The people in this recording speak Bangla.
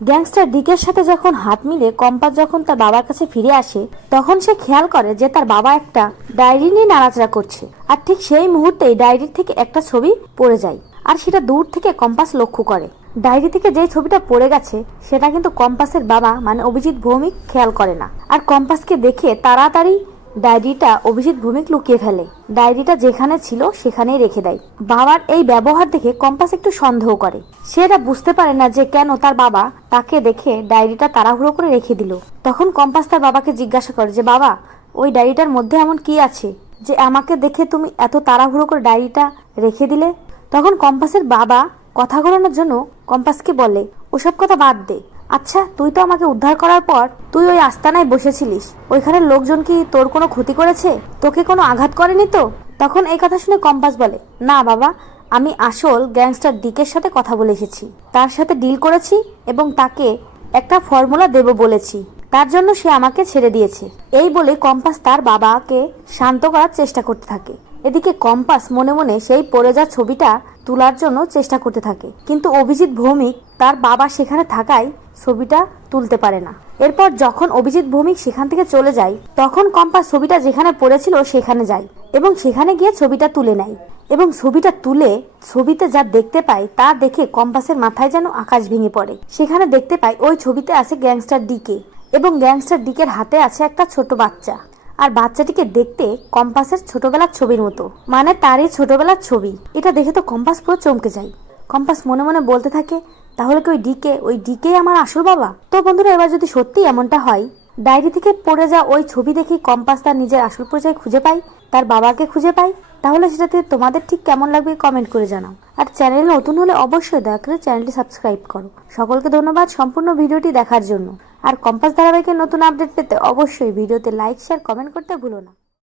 গ্যাংস্টার ডিকের সাথে যখন হাত মিলে কম্পাস যখন তার বাবার কাছে ফিরে আসে, তখন সে খেয়াল করে যে তার বাবা একটা ডায়েরি নিয়ে নাড়াচাড়া করছে। আর ঠিক সেই মুহূর্তেই ডায়েরি থেকে একটা ছবি পড়ে যায়, আর সেটা দূর থেকে কম্পাস লক্ষ্য করে। ডায়েরি থেকে যে ছবিটা পড়ে গেছে সেটা কিন্তু কম্পাসের বাবা মানে অভিজিৎ ভৌমিক খেয়াল করে না। আর কম্পাসকে দেখে তাড়াতাড়ি ডায়েরিটা অভিজিৎ ভৌমিক লুকিয়ে ফেলে, ডায়েরিটা যেখানে ছিল সেখানেই রেখে দেয়। বাবার এই ব্যবহার দেখে কম্পাস একটু সন্দেহ করে। সে এটা বুঝতে পারে না যে কেন তার বাবা তাকে দেখে ডায়েরিটা তাড়াহুড়ো করে রেখে দিল। তখন কম্পাস তার বাবাকে জিজ্ঞাসা করে যে বাবা, ওই ডায়েরিটার মধ্যে এমন কি আছে যে আমাকে দেখে তুমি এত তাড়াহুড়ো করে ডায়েরিটা রেখে দিলে? তখন কম্পাসের বাবা কথা ঘোরানোর জন্য কম্পাসকে বলে, ওসব কথা বাদ দে। আচ্ছা, তুই তো আমাকে উদ্ধার করার পর তুই ওই আস্তানায় বসেছিলিস, ওইখানের লোকজন কি তোর কোনো ক্ষতি করেছে? তোকে কোনো আঘাত করেনি তো? তখন এই কথা শুনে কম্পাস বলে, না বাবা, আমি আসল গ্যাংস্টার ডিকের সাথে কথা বলে এসেছি, তার সাথে ডিল করেছি এবং তাকে একটা ফর্মুলা দেব বলেছি, তার জন্য সে আমাকে ছেড়ে দিয়েছে। এই বলে কম্পাস তার বাবাকে শান্ত করার চেষ্টা করতে থাকে। এদিকে কম্পাস মনে মনে সেই পড়ে যাওয়া ছবিটা তোলার জন্য চেষ্টা করতে থাকে, কিন্তু অভিজিৎ ভৌমিক তার বাবা সেখানে থাকায় ছবিটা তুলতে পারে না। এরপর যখন অভিজিৎ ভৌমিক সেখান থেকে চলে যায়, তখন কম্পাস ছবিটা যেখানে পড়েছিল সেখানে যায় এবং সেখানে গিয়ে ছবিটা তুলে নেয়। এবং ছবিটা তুলে ছবিতে যা দেখতে পায় তা দেখে কম্পাসের মাথায় যেন আকাশ ভেঙে পড়ে। সেখানে দেখতে পায় ওই ছবিতে আছে গ্যাংস্টার ডিকে এবং গ্যাংস্টার ডিকের হাতে আছে একটা ছোট বাচ্চা। আর বাচ্চাটিকে দেখতে কম্পাসের ছোটবেলার ছবির মতো, মানে তারই ছোটবেলার ছবি। এটা দেখে তো কম্পাস পুরো চমকে যায়। কম্পাস মনে মনে বলতে থাকে, তাহলে কি ওই ডিকেই আমার আসল বাবা? তো বন্ধুরা, এবার যদি সত্যি এমনটা হয়, ডায়েরি থেকে পড়ে যা ওই ছবি দেখে কম্পাস তার নিজের আসল পরিচয় খুঁজে পায়, তার বাবাকে খুঁজে পায়, তাহলে সেটাতে তোমাদের ঠিক কেমন লাগবে কমেন্ট করে জানাও। আর চ্যানেলে নতুন হলে অবশ্যই দয়া করে চ্যানেলটি সাবস্ক্রাইব করো। সকলকে ধন্যবাদ সম্পূর্ণ ভিডিওটি দেখার জন্য। আর কম্পাস ধারাবাহিকের নতুন আপডেট পেতে অবশ্যই ভিডিওতে লাইক, শেয়ার, কমেন্ট করতে ভুলো না।